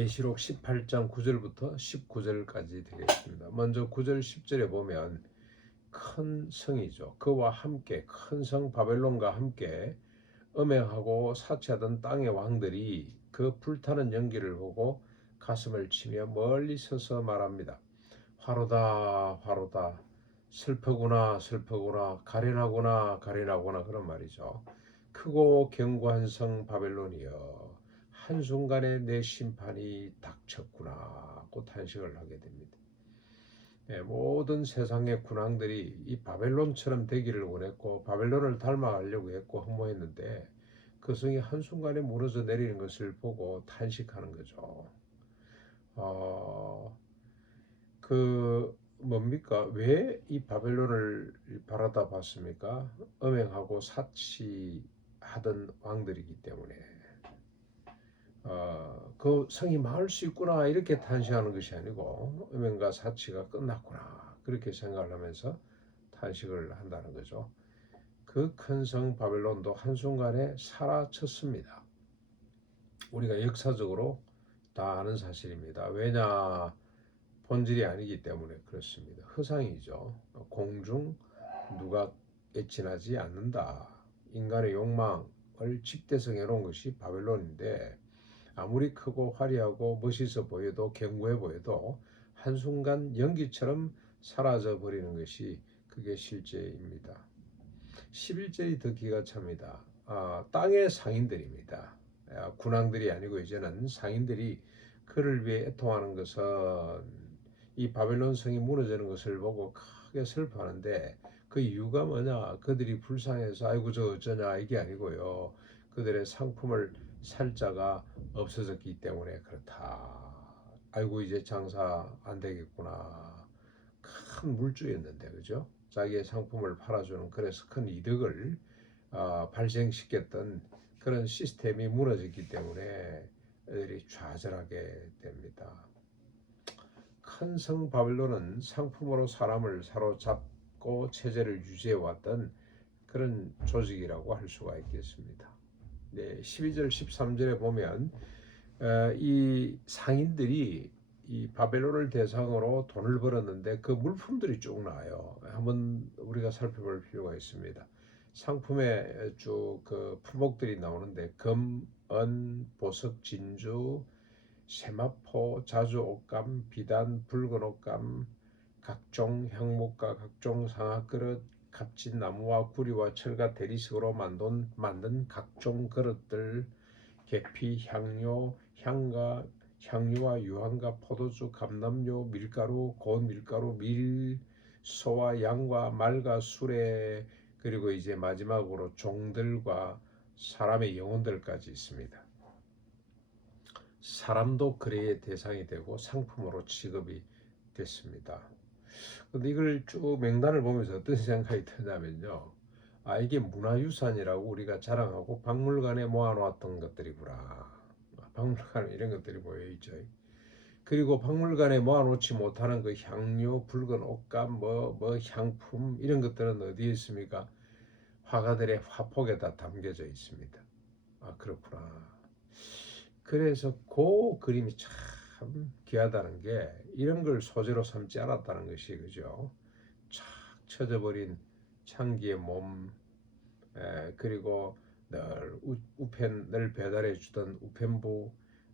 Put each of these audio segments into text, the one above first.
계시록 18장 9절부터 19절까지 되겠습니다. 먼저 9절 10절에 보면 큰 성이죠. 그와 함께 큰 성 바벨론과 함께 음행하고 사치하던 땅의 왕들이 그 불타는 연기를 보고 가슴을 치며 멀리 서서 말합니다. 화로다 화로다, 슬프구나 슬프구나, 가련하구나 가련하구나, 그런 말이죠. 크고 견고한 성 바벨론이여, 한순간에 내 심판이 닥쳤구나 고 탄식을 하게 됩니다. 모든 세상의 군왕들이 이 바벨론처럼 되기를 원했고 바벨론을 닮아가려고 했고 허무했는데 그 성이 한순간에 무너져 내리는 것을 보고 탄식하는 거죠. 뭡니까? 왜 이 바벨론을 바라다 봤습니까? 음행하고 사치하던 왕들이기 때문에 그 성이 망할 수 있구나 이렇게 탄식하는 것이 아니고 음행과 사치가 끝났구나 그렇게 생각을 하면서 탄식을 한다는 거죠. 그 큰 성 바벨론도 한순간에 사라졌습니다. 우리가 역사적으로 다 아는 사실입니다. 왜냐? 본질이 아니기 때문에 그렇습니다. 허상이죠. 공중 누각에 지나지 않는다. 인간의 욕망을 집대성해 놓은 것이 바벨론인데 아무리 크고 화려하고 멋있어 보여도 견고해 보여도 한순간 연기처럼 사라져 버리는 것이 그게 실제입니다. 11절이 더 기가 찹니다. 땅의 상인들입니다. 군왕들이 아니고 이제는 상인들이 그를 위해 애통하는 것은 이 바벨론 성이 무너지는 것을 보고 크게 슬퍼하는데 그 이유가 뭐냐? 그들이 불쌍해서 아이고 저 어쩌냐 이게 아니고요. 그들의 상품을 살 자가 없어졌기 때문에 그렇다. 아이고 이제 장사 안 되겠구나. 큰 물주였는데 그죠? 자기의 상품을 팔아주는 그래서 큰 이득을 발생시켰던 그런 시스템이 무너졌기 때문에 애들이 좌절하게 됩니다. 큰 성 바벨론은 상품으로 사람을 사로잡고 체제를 유지해왔던 그런 조직이라고 할 수가 있겠습니다. 네, 12절 13절에 보면 이 상인들이 이 바벨론을 대상으로 돈을 벌었는데 그 물품들이 쭉 나와요. 한번 우리가 살펴볼 필요가 있습니다. 상품에 쭉 그 품목들이 나오는데 금, 은, 보석, 진주, 세마포, 자주 옷감, 비단, 붉은 옷감, 각종 향목과 각종 상아그릇, 값진 나무와 구리와 철과 대리석으로 만든 각종 그릇들, 계피, 향료, 향과 향유와 유황과 포도주, 감람료, 밀가루, 고운 밀가루, 밀소와 양과 말과 수레, 그리고 이제 마지막으로 종들과 사람의 영혼들까지 있습니다. 사람도 거래의 대상이 되고 상품으로 취급이 됐습니다. 근데 이걸 쭉 명단을 보면서 어떤 생각이 드냐면요. 이게 문화유산이라고 우리가 자랑하고 박물관에 모아놓았던 것들이구나. 박물관에 이런 것들이 모여있죠. 그리고 박물관에 모아놓지 못하는 그 향료, 붉은 옷감, 향품 이런 것들은 어디에 있습니까? 화가들의 화폭에 다 담겨져 있습니다. 그렇구나. 그래서 그 그림이 참 귀하다는 게 이런 걸 소재로 삼지 않았다는 것이 그죠. 착 쳐져버린 창기의 몸, 그리고 늘 우편을 배달해 주던 우편부,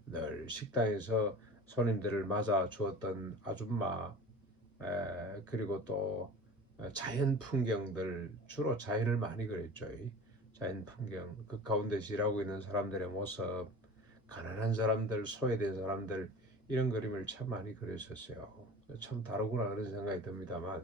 늘 식당에서 손님들을 맞아 주었던 아줌마, 그리고 또 자연 풍경들, 주로 자연을 많이 그렸죠. 자연 풍경, 그 가운데서 일하고 있는 사람들의 모습, 가난한 사람들, 소외된 사람들, 이런 그림을 참 많이 그렸었어요. 참 다르구나 그런 생각이 듭니다만,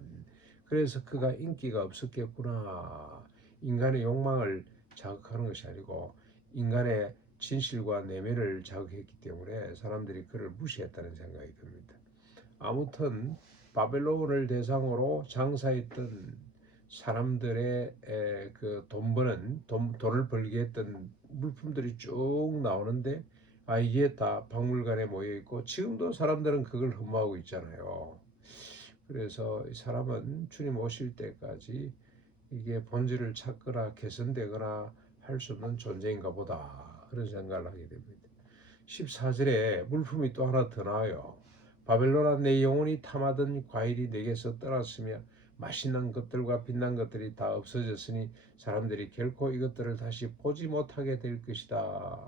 그래서 그가 인기가 없었겠구나. 인간의 욕망을 자극하는 것이 아니고 인간의 진실과 내면을 자극했기 때문에 사람들이 그를 무시했다는 생각이 듭니다. 아무튼 바벨론을 대상으로 장사했던 사람들의 그 돈을 벌게 했던 물품들이 쭉 나오는데 이게 다 박물관에 모여 있고 지금도 사람들은 그걸 흠모하고 있잖아요. 그래서 이 사람은 주님 오실 때까지 이게 본질을 찾거나 개선되거나 할 수 없는 존재인가 보다 그런 생각을 하게 됩니다. 14절에 물품이 또 하나 더 나와요. 바벨론아 내 영혼이 탐하던 과일이 내게서 떠났으며 맛있는 것들과 빛난 것들이 다 없어졌으니 사람들이 결코 이것들을 다시 보지 못하게 될 것이다.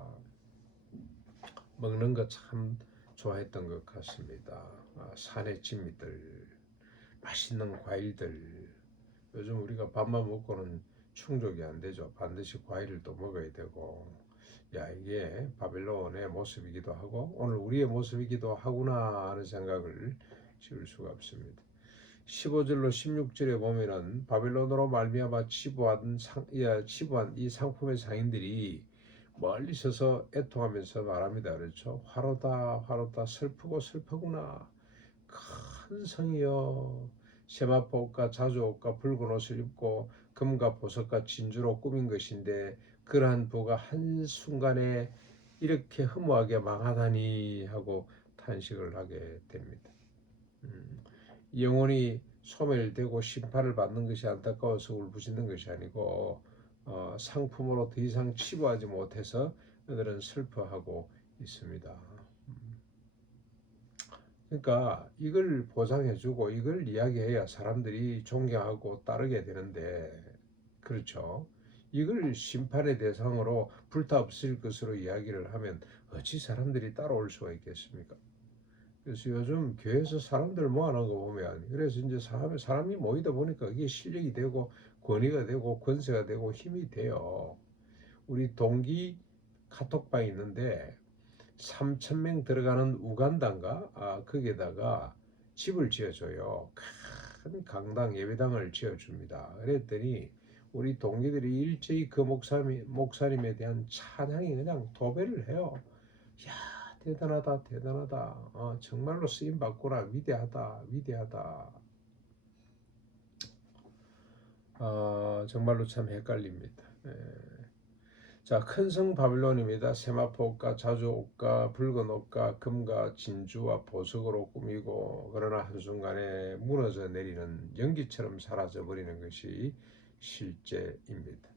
먹는 거 참 좋아했던 것 같습니다. 산의 진미들, 맛있는 과일들. 요즘 우리가 밥만 먹고는 충족이 안 되죠. 반드시 과일을 또 먹어야 되고. 야, 이게 바벨론의 모습이기도 하고 오늘 우리의 모습이기도 하구나 하는 생각을 지울 수가 없습니다. 15절로 16절에 보면은 바벨론으로 말미암아 치부한 이 상품의 상인들이 멀리 서서 애통하면서 말합니다. 그렇죠? 화로다 화로다 슬프고 슬프구나. 큰 성이여 세마포 옷과 자주옷과 붉은 옷을 입고 금과 보석과 진주로 꾸민 것인데 그러한 부가 한순간에 이렇게 허무하게 망하다니 하고 탄식을 하게 됩니다. 영혼이 소멸되고 심판을 받는 것이 안타까워서 울부짖는 것이 아니고 상품으로 더 이상 치부하지 못해서 그들은 슬퍼하고 있습니다. 그러니까 이걸 보장해주고 이걸 이야기해야 사람들이 존경하고 따르게 되는데 그렇죠. 이걸 심판의 대상으로 불타없을 것으로 이야기를 하면 어찌 사람들이 따라올 수가 있겠습니까? 그래서 요즘 교회에서 사람들 모아놓은 거 보면 그래서 이제 사람이 모이다 보니까 이게 실력이 되고 권위가 되고 권세가 되고 힘이 돼요. 우리 동기 카톡방이 있는데 3,000명 들어가는 우간다인가? 거기에다가 집을 지어줘요. 큰 강당 예배당을 지어줍니다. 그랬더니 우리 동기들이 일제히 그 목사님에 대한 찬양이 그냥 도배를 해요. 야, 대단하다 대단하다. 정말로 쓰임 받구나. 위대하다 위대하다. 정말로 참 헷갈립니다. 자, 큰 성 바빌론입니다. 세마포 옷과 자주옷과 붉은 옷과 금과 진주와 보석으로 꾸미고 그러나 한순간에 무너져 내리는 연기처럼 사라져 버리는 것이 실제입니다.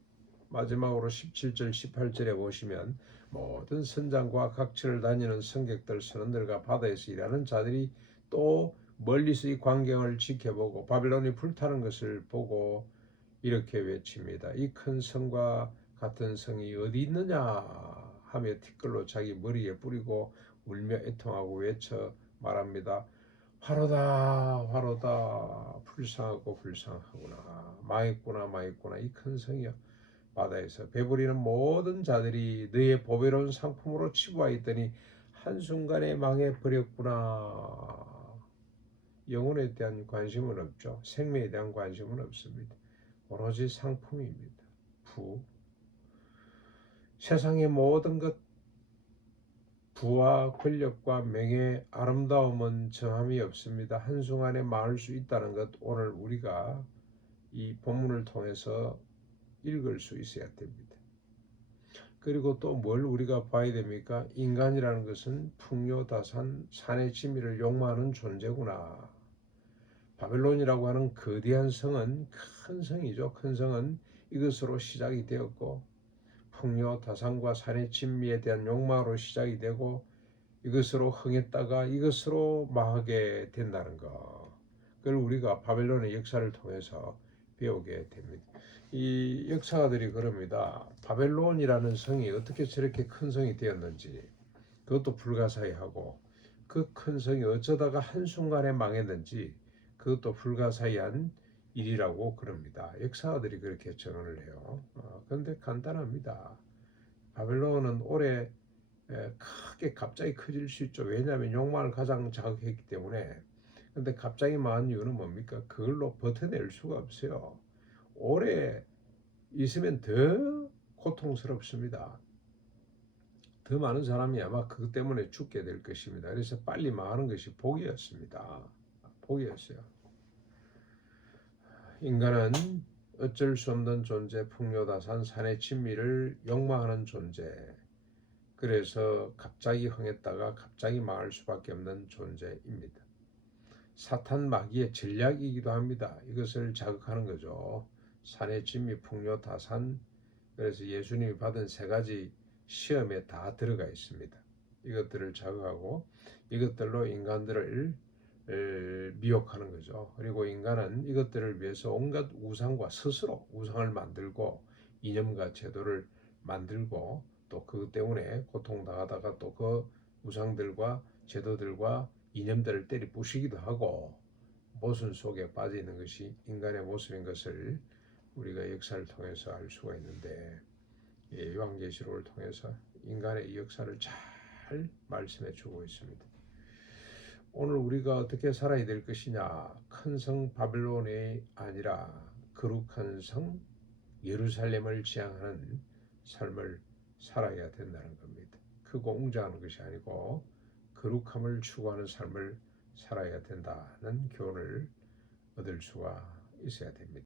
마지막으로 17절 18절에 보시면 모든 선장과 각처를 다니는 승객들 선원들과 바다에서 일하는 자들이 또 멀리서 이 광경을 지켜보고 바빌론이 불타는 것을 보고 이렇게 외칩니다. 이 큰 성과 같은 성이 어디 있느냐 하며 티끌로 자기 머리에 뿌리고 울며 애통하고 외쳐 말합니다. 화로다 화로다 불쌍하고 불쌍하구나 망했구나 망했구나 이 큰 성이여 바다에서 배부리는 모든 자들이 너의 보배로운 상품으로 치부하였더니 한순간에 망해버렸구나. 영혼에 대한 관심은 없죠. 생명에 대한 관심은 없습니다. 오로지 상품입니다. 세상의 모든 것 부와 권력과 명예 아름다움은 정함이 없습니다. 한순간에 망할 수 있다는 것 오늘 우리가 이 본문을 통해서 읽을 수 있어야 됩니다. 그리고 또 뭘 우리가 봐야 됩니까? 인간이라는 것은 풍요다산 산의 진미를 욕망하는 존재구나. 바벨론이라고 하는 거대한 성은 큰 성이죠. 큰 성은 이것으로 시작이 되었고 풍요 다산과 산의 진미에 대한 욕망으로 시작이 되고 이것으로 흥했다가 이것으로 망하게 된다는 것. 그걸 우리가 바벨론의 역사를 통해서 배우게 됩니다. 이 역사가들이 그럽니다. 바벨론이라는 성이 어떻게 저렇게 큰 성이 되었는지 그것도 불가사의하고 그 큰 성이 어쩌다가 한순간에 망했는지 그것도 불가사의한 일이라고 그럽니다. 역사가들이 그렇게 전언을 해요. 그런데 간단합니다. 바벨론은 오래 크게 갑자기 커질 수 있죠. 왜냐하면 욕망을 가장 자극했기 때문에. 근데 갑자기 망한 이유는 뭡니까? 그걸로 버텨낼 수가 없어요. 오래 있으면 더 고통스럽습니다. 더 많은 사람이 아마 그것 때문에 죽게 될 것입니다. 그래서 빨리 망하는 것이 복이었습니다. 복이었어요. 인간은 어쩔 수 없는 존재, 풍요다산 산의 진미를 욕망하는 존재. 그래서 갑자기 흥했다가 갑자기 망할 수밖에 없는 존재입니다. 사탄 마귀의 전략이기도 합니다. 이것을 자극하는 거죠. 산의 진미, 풍요, 다산. 그래서 예수님이 받은 세 가지 시험에 다 들어가 있습니다. 이것들을 자극하고 이것들로 인간들을 미혹하는 거죠. 그리고 인간은 이것들을 위해서 온갖 우상과 스스로 우상을 만들고 이념과 제도를 만들고 또 그것 때문에 고통당하다가 또 그 우상들과 제도들과 이념들을 때리 부시기도 하고 모순 속에 빠져 있는 것이 인간의 모습인 것을 우리가 역사를 통해서 알 수가 있는데 요한계시록을 통해서 인간의 이 역사를 잘 말씀해 주고 있습니다. 오늘 우리가 어떻게 살아야 될 것이냐? 큰 성 바벨론이 아니라 거룩한 성 예루살렘을 지향하는 삶을 살아야 된다는 겁니다. 크고 웅장한 것이 아니고 거룩함을 추구하는 삶을 살아야 된다는 교훈을 얻을 수가 있어야 됩니다.